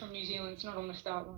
from New Zealand. It's not on the start line.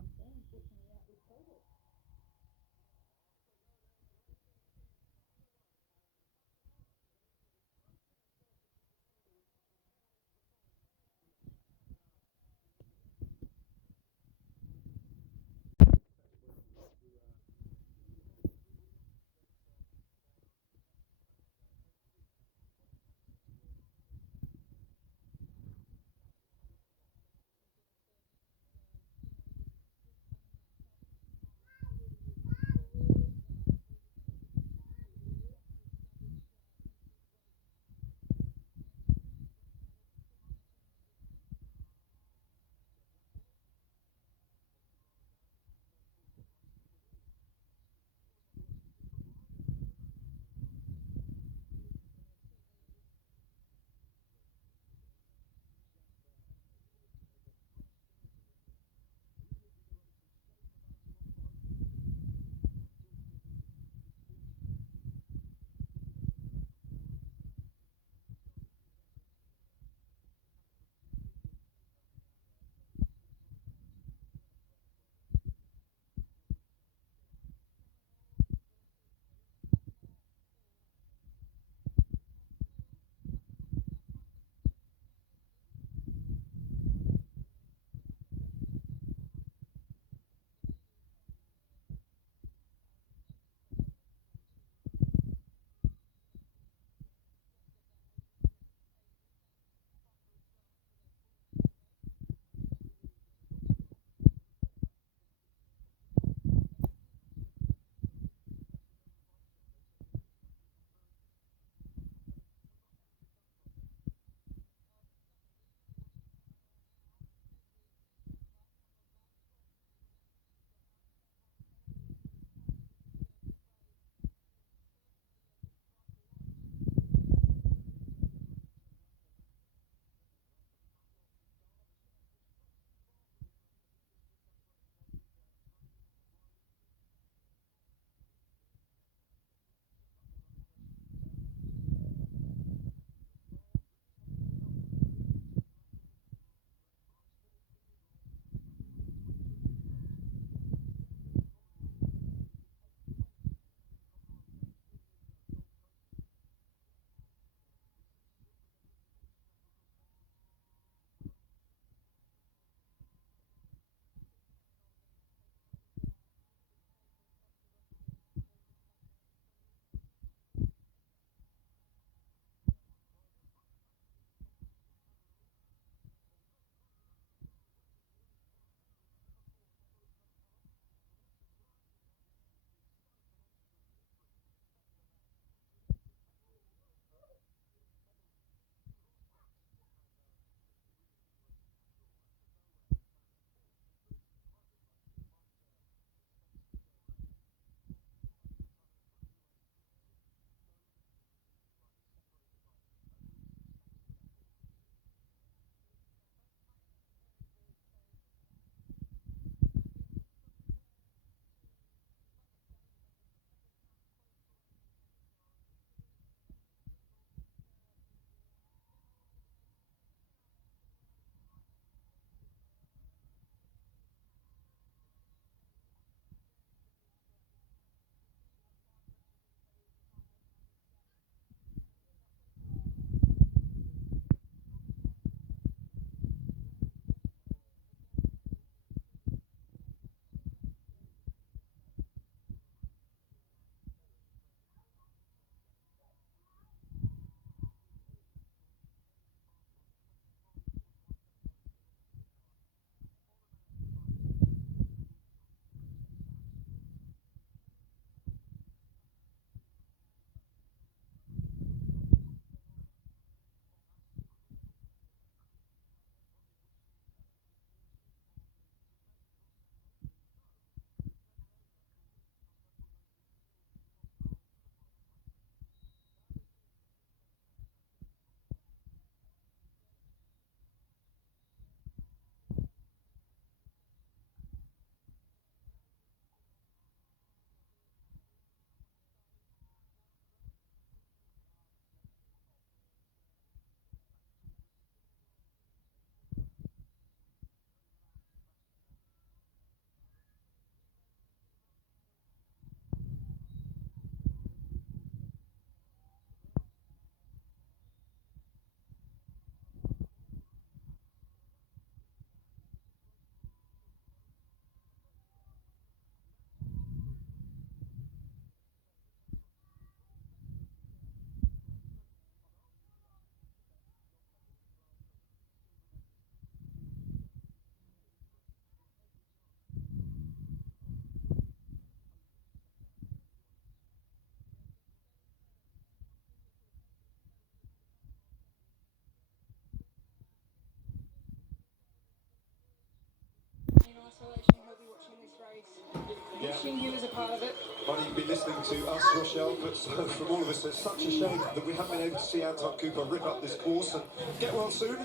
wishing he was a part of it. Might even be listening to us, Rochelle, but from all of us, it's such a shame that we haven't been able to see Anton Cooper rip up this course and get well soon.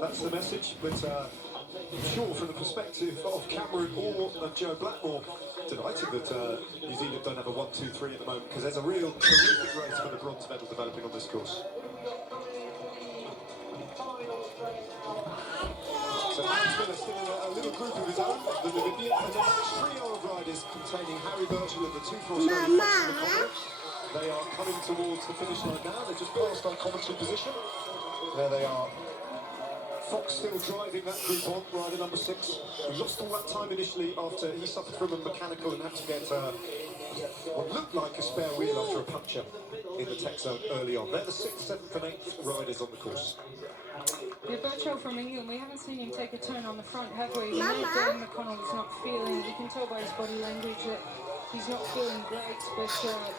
That's the message. But I'm sure from the perspective of Cameron Orr and Joe Blackmore, delighted that New Zealand don't have a 1, 2, 3 at the moment, because there's a real terrific race for the bronze medal developing on this course. So Max Miller still in a little group of his own, the Namibian, and then a trio of riders containing Harry Birchall and the two for Australia. They are coming towards the finish line now. They've just passed our commentary position. There they are. Fox still driving that group on, rider number 6. He lost all that time initially after he suffered from a mechanical and had to get what looked like a spare wheel after a puncture in the tech zone early on. They're the 6th, 7th and 8th riders on the course. Yeah, Birchall from England, we haven't seen him take a turn on the front, have we? We know Dan McConnell's not feeling, you can tell by his body language that he's not feeling great, but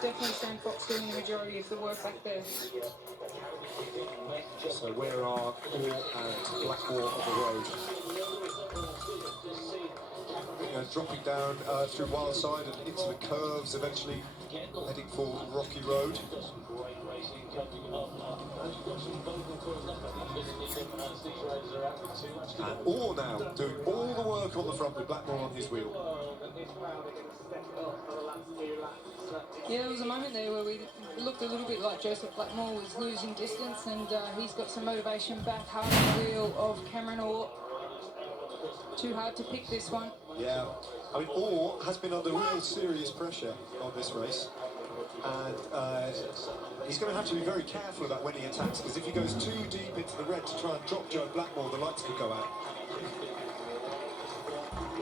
definitely Sam Fox doing the majority of the work back there. So where are Orr and Blackmore on the road? Dropping down through Wildside and into the curves, eventually heading for Rocky Road. And Orr now doing all the work on the front with Blackmore on his wheel. Yeah, there was a moment there where we looked a little bit like Joseph Blackmore was losing distance, and he's got some motivation back hard on the wheel of Cameron Orr. Too hard to pick this one. Yeah, I mean, Orr has been under real serious pressure on this race, and he's going to have to be very careful about when he attacks, because if he goes too deep into the red to try and drop Joe Blackmore, the lights could go out.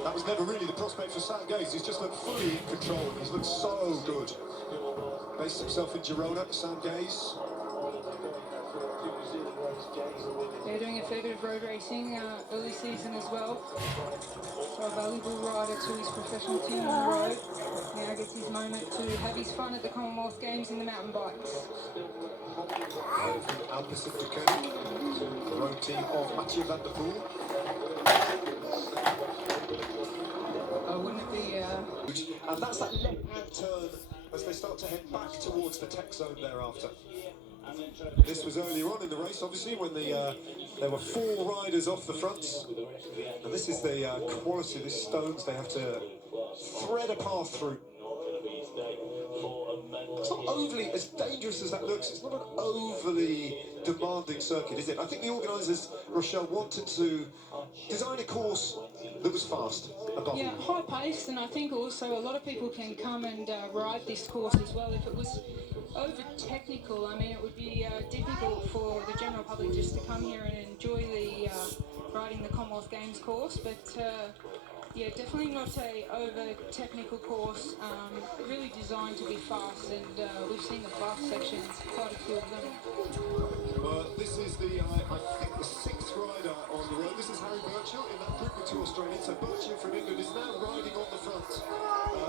That was never really the prospect for Sam Gaze. He's just looked fully in control. He's looked so good. Based himself in Girona, Sam Gaze. They're doing a fair bit of road racing early season as well. So a valuable rider to his professional team on the road. Now gets his moment to have his fun at the Commonwealth Games in the mountain bikes. From Al Pacifico, the road team of Mathieu van der Poel. Wouldn't it be... And that's that left-hand turn as they start to head back towards the tech zone thereafter. This was earlier on in the race, obviously, when there were 4 riders off the fronts. And this is the quality of these stones they have to thread a path through. It's not overly, as dangerous as that looks, it's not an overly demanding circuit, is it? I think the organisers, Rochelle, wanted to design a course that was fast. Yeah, high pace, and I think also a lot of people can come and ride this course as well. If it was over technical, I mean, it would be difficult for the general public just to come here and enjoy the riding the Commonwealth Games course, but yeah, definitely not a over technical course, really designed to be fast, and we've seen the fast sections, quite a few of them. This is the, I think, the 6th rider on the road. This is Harry Birchall in that group of 2 Australians. So Birchall from England is now riding on the front.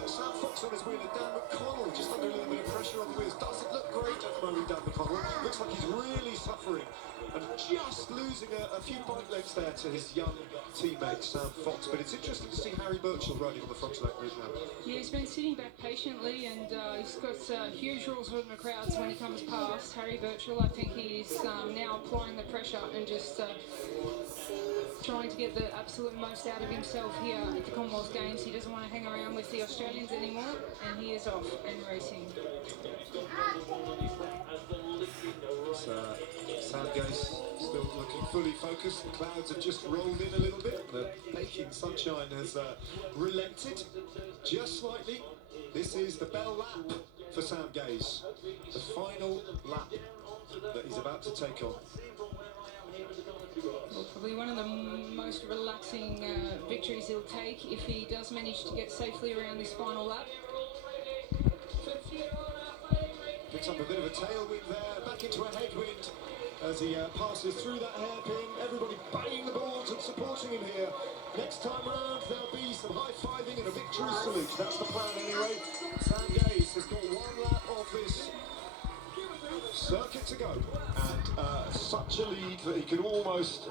Sam Fox on his wheel, and Dan McConnell just under a little bit of pressure on the wheels. Doesn't look great at the moment, Dan McConnell. Looks like he's really suffering and just losing a few bike lengths there to his young teammate Sam Fox. But it's interesting to see Harry Birchall riding on the front of that group now. Yeah, he's been sitting back patiently, and he's got huge rules from the crowds when he comes past. Harry Birchall, I think he's now applying the pressure and just trying to get the absolute most out of himself here at the Commonwealth Games. He doesn't want to hang around with the Australians anymore, and he is off and racing. Sam Gaze still looking fully focused. The clouds have just rolled in a little bit. The baking sunshine has relented just slightly. This is the bell lap for Sam Gaze. The final lap that he's about to take on. Well, probably one of the most relaxing victories he'll take if he does manage to get safely around this final lap. Picks up a bit of a tailwind there, back into a headwind as he passes through that hairpin. Everybody banging the boards and supporting him here. Next time round there'll be some high-fiving and a victory salute. That's the plan anyway. Sam Gaze has got 1 lap of this Circuit to go, and such a lead that he can almost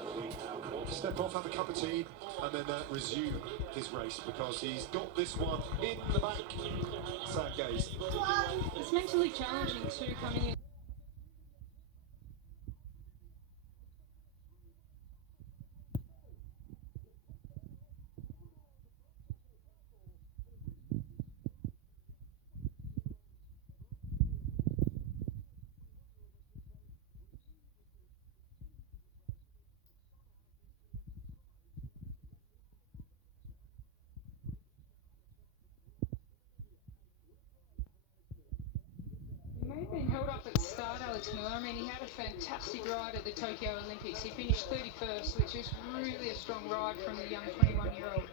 step off, have a cup of tea, and then resume his race, because he's got this one in the bank. Sad gaze. It's mentally challenging too, coming in. May have been held up at the start, Alex Miller. I mean, he had a fantastic ride at the Tokyo Olympics. He finished 31st, which is really a strong ride from the young 21-year-old.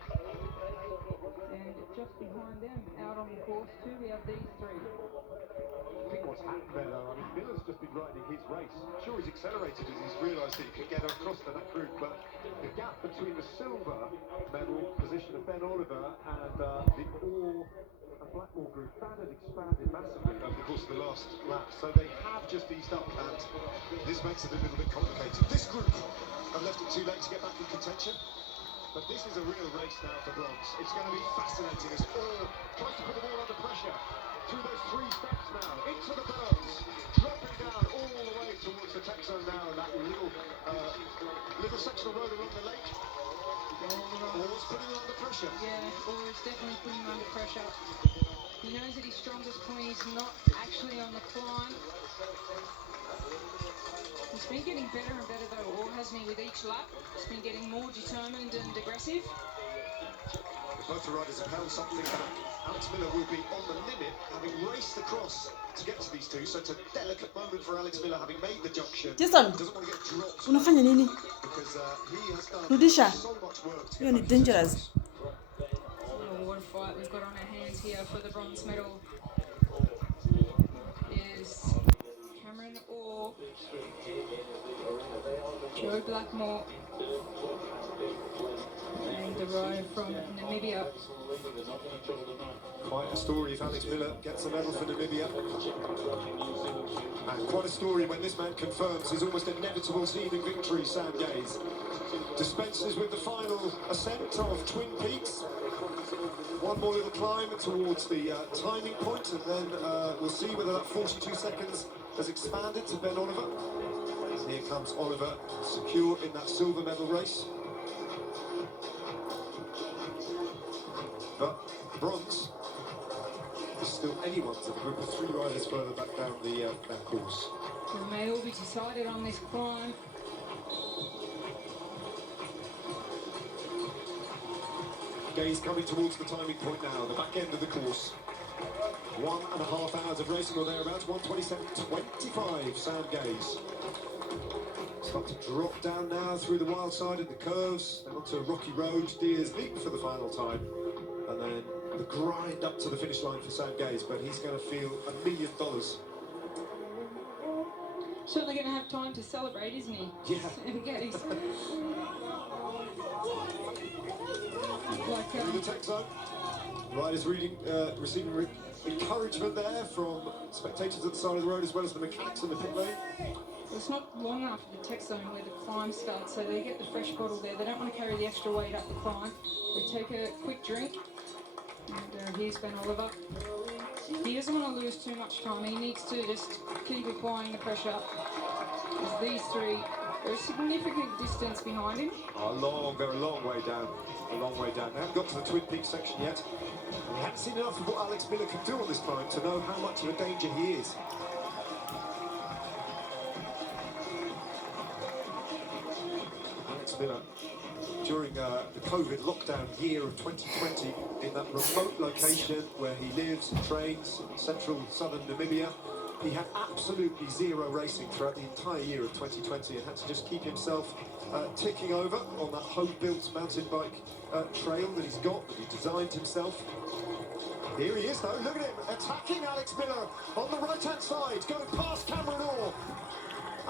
And just behind them, out on the course too, we have these three. I think what's happened there, though, I mean, Miller's just been riding his race. Sure, he's accelerated as he's realised that he could get across the neck group, but the gap between the silver medal position of Ben Oliver and the ore and Blackmore group, that had expanded massively over the course of the last lap. So they have just eased up, and this makes it a little bit complicated. This group have left it too late to get back in contention. But this is a real race now for bronze. It's going to be fascinating as all tries to put them all under pressure. Through those three steps now, into the berms, dropping down all the way towards the tech zone now, and that little section of road along the lake. Always putting them under pressure. Yeah, or it's definitely putting him under pressure. He knows that his strongest point is not actually on the climb. He's been getting better and better though, or hasn't he, with each lap? He's been getting more determined and aggressive. Both the riders have held something back. Alex Miller will be on the limit, having raced across to get to these two. So it's a delicate moment for Alex Miller, having made the junction. Jason, Doesn't want to get dropped unafanya nini? because he has done Rudisha. so much work to Hiyo get ni back to this dangerous. race. What a fight we've got on our hands here for the bronze medal. Is Cameron Orr, Joe Blackmore, and the rider from Namibia. Quite a story if Alex Miller gets a medal for Namibia. And quite a story when this man confirms his almost inevitable seething victory, Sam Gaze. Dispenses with the final ascent of Twin Peaks. One more little climb towards the timing point, and then we'll see whether that 42 seconds has expanded to Ben Oliver. Here comes Oliver, secure in that silver medal race. But bronze is still anyone's of a group of three riders further back down the that course. It may all be decided on this climb. Gaze coming towards the timing point now, the back end of the course. 1.5 hours of racing or thereabouts, 1:27.25, Sam Gaze. Start to drop down now through the wild side of the curves, then onto a rocky road, Deers Leap for the final time, and then the grind up to the finish line for Sam Gaze, but he's going to feel $1 million. Certainly going to have time to celebrate, isn't he? Yeah. Okay. Through the tech zone. Riders receiving encouragement there from spectators at the side of the road, as well as the mechanics in the pit lane. It's not long enough for the tech zone where the climb starts, so they get the fresh bottle there. They don't want to carry the extra weight up the climb. They take a quick drink. And here's Ben Oliver. He doesn't want to lose too much time. He needs to just keep applying the pressure. As these three are a significant distance behind him. They're a long way down. A long way down. They haven't got to the Twin Peaks section yet. And we haven't seen enough of what Alex Miller can do on this climb to know how much of a danger he is. Alex Miller, during the COVID lockdown year of 2020, in that remote location where he lives and trains in central southern Namibia, he had absolutely zero racing throughout the entire year of 2020 and had to just keep himself ticking over on that home-built mountain bike trail that he's got, that he designed himself. Here he is though, look at him, attacking Alex Miller on the right-hand side, going past Cameron Orr.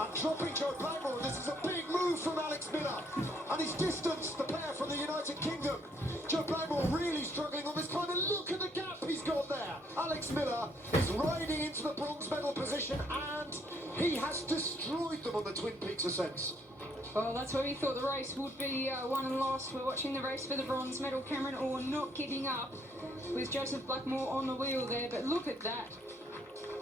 And dropping Joe Blackmore. This is a big move from Alex Miller. And he's distanced the pair from the United Kingdom. Joe Blackmore really struggling on this climb. And look at the gap he's got there. Alex Miller is riding into the bronze medal position. position, and he has destroyed them on the Twin Peaks ascents. Well, that's what we thought the race would be, won and lost. We're watching the race for the bronze medal. Cameron Orr not giving up with Joseph Blackmore on the wheel there, but look at that.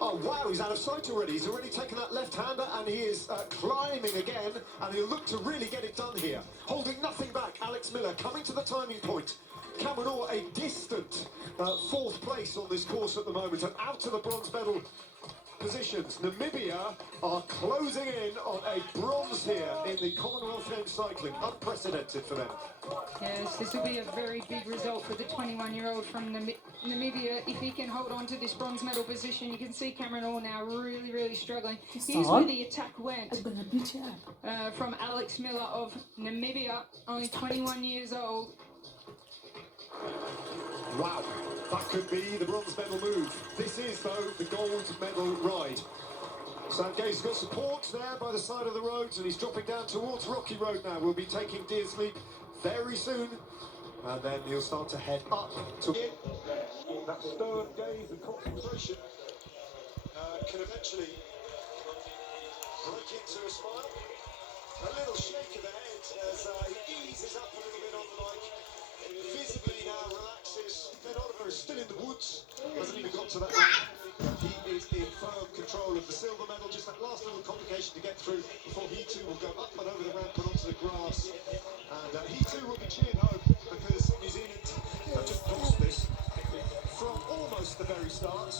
Oh wow, he's out of sight already. He's already taken that left-hander and he is climbing again, and he'll look to really get it done here. Holding nothing back, Alex Miller coming to the timing point. Cameron Orr a distant fourth place on this course at the moment, and out to the bronze medal positions. Namibia are closing in on a bronze here in the Commonwealth Games cycling. Unprecedented for them. Yes, this will be a very big result for the 21-year-old from Namibia if he can hold on to this bronze medal position. You can see Cameron Orr now really struggling. Here's where the attack went from Alex Miller of Namibia, only 21 years old. Wow, that could be the bronze medal move. This is, though, the gold medal ride. Sam Gay's got support there by the side of the roads, and he's dropping down towards Rocky Road now. We'll be taking Deer Sleep very soon, and then he'll start to head up to that stern gaze and concentration can eventually break into a smile. A little shake of the head as he eases up a little bit on the bike. Visibly now relaxes. Ben Oliver is still in the woods. Hasn't even got to that one. He is in firm control of the silver medal. Just that last little complication to get through before he too will go up and over the ramp and onto the grass. And he too will be cheered home because New Zealand have just lost this from almost the very start.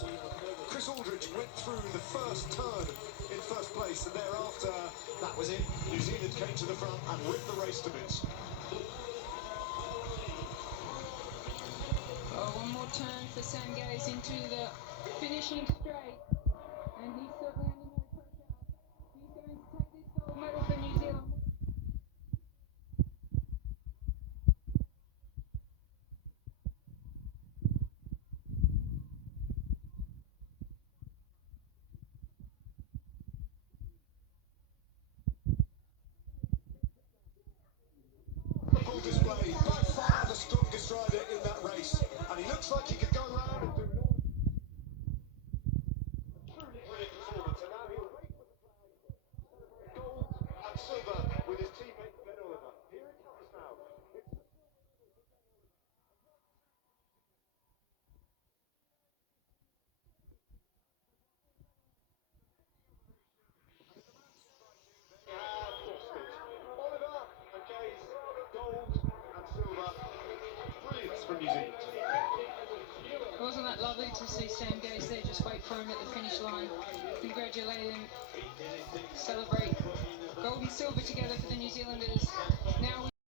Chris Aldridge went through the first turn in first place, and thereafter that was it. New Zealand came to the front and whipped the race to bits. One more turn for Sam Gaze into the finishing straight, and he's certainly under no pressure. He's going to take this gold medal for New Zealand. Full display, by far the strongest rider in that race, and he looks like he could go around and do more. Truly brilliant performance, and now he'll wait for the flag, celebrate gold and silver with his teammate Ben Oliver. Here it comes now. Oliver and Gaze, gold and silver. Brilliant from New Zealand. Wasn't that lovely to see Sam Gaze there just wait for him at the finish line, congratulate him, celebrate gold and silver together for the New Zealanders. Now